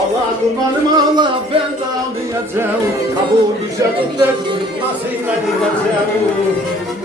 Allah kurbanım Allah ben de ağlayacağım. Kabul güzelimdir nasıl ayrılacağım?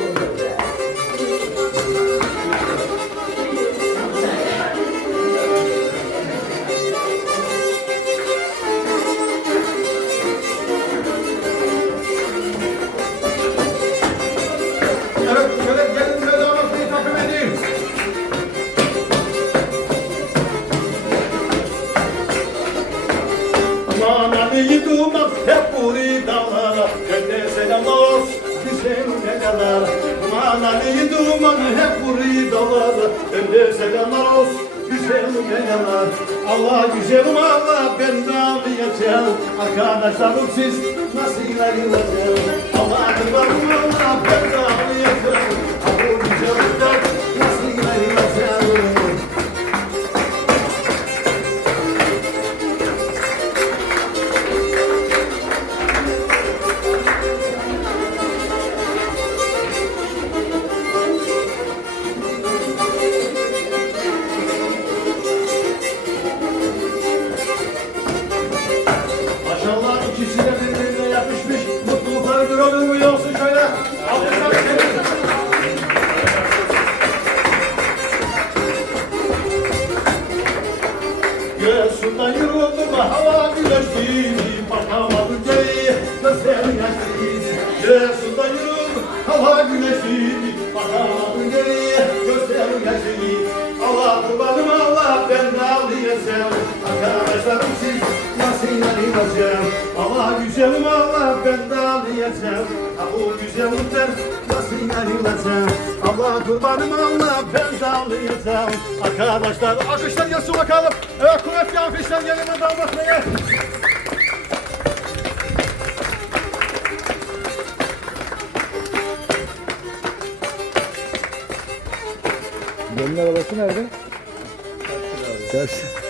Duman hep buri dağlara Bende selamlar olsun güzel neler Aman Ali duman hep buri dağlara Bende selamlar olsun güzel neler Allah güzelim Allah ben de ağlayacağım Arkadaşlarım siz nasıl ayrılacağım Allah güzelim Allah ben de Göğsünden yürüdüm hava güneşliydi Bakamadım geriye. Gözlerim yaşlıydı Göğsünden yürüdüm hava güneşliydi Bakamadım geriye. Gözlerim yaşlıydı Allah kurbanım Allah ben de ağlayacağım Arkadaşlarım siz nasıl inanacağım güzelim Allah ben de ağlayacağım. Ha bu güzelimden nasıl inanacağım Allah kurbanım Allah ben de ağlayacağım. Arkadaşlar alkışlar gelsin bakalım. Evet kuvvetli alkışlar gelin damat beye Gelin arabası nerede? Karşı.